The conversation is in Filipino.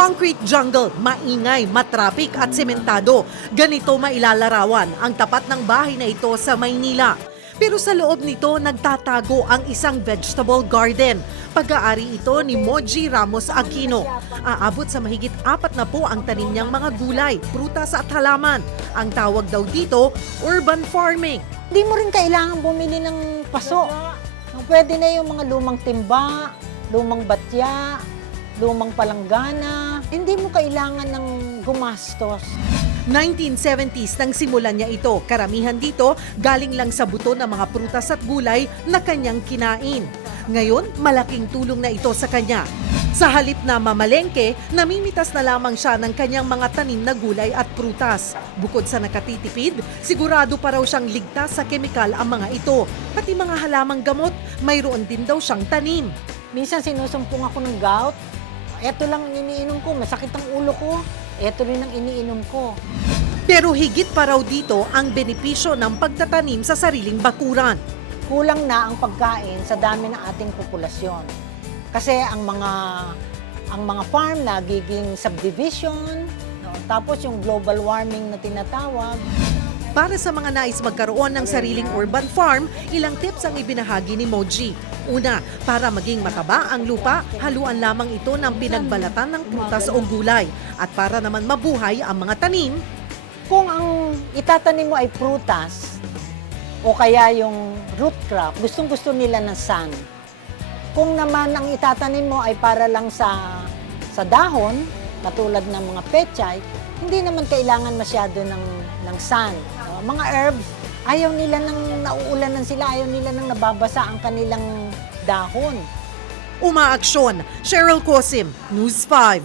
Concrete jungle, maingay, matrapik at sementado. Ganito mailalarawan ang tapat ng bahay na ito sa Maynila. Pero sa loob nito nagtatago ang isang vegetable garden. Pag-aari ito ni Moji Ramos Aquino. Aabot sa mahigit 40 ang tanim niyang mga gulay, prutas at halaman. Ang tawag daw dito, urban farming. Hindi mo rin kailangan bumili ng paso. Pwede na yung mga lumang timba, lumang batya, lumang palanggana. Hindi mo kailangan ng gumastos. 1970s nang simulan niya ito. Karamihan dito galing lang sa buto ng mga prutas at gulay na kanyang kinain. Ngayon, malaking tulong na ito sa kanya. Sa halip na mamalengke, namimitas na lamang siya ng kanyang mga tanim na gulay at prutas. Bukod sa nakatitipid, sigurado pa raw siyang ligtas sa kemikal ang mga ito. Pati mga halamang gamot, mayroon din daw siyang tanim. Minsan sinusumpong ako ng gout. Ito lang ang iniinom ko, masakit ang ulo ko. Ito rin ang iniinom ko. Pero higit pa raw dito ang benepisyo ng pagtatanim sa sariling bakuran. Kulang na ang pagkain sa dami ng ating populasyon. Kasi ang mga farm nagiging subdivision, no? Tapos yung global warming na tinatawag. Para sa mga nais magkaroon ng sariling urban farm, ilang tips ang ibinahagi ni Moji. Una, para maging mataba ang lupa, haluan lamang ito ng pinagbalatan ng prutas o gulay. At para naman mabuhay ang mga tanim, Kung ang itatanim mo ay prutas o kaya yung root crop, gustong-gusto nila ng sun. Kung naman ang itatanim mo ay para lang sa dahon, katulad ng mga pechay, hindi naman kailangan masyado ng sun. Mga herbs, ayaw nila nang nauulanan sila, ayaw nila nang nababasa ang kanilang dahon. umaaksyon. Cheryl Cosim, News 5.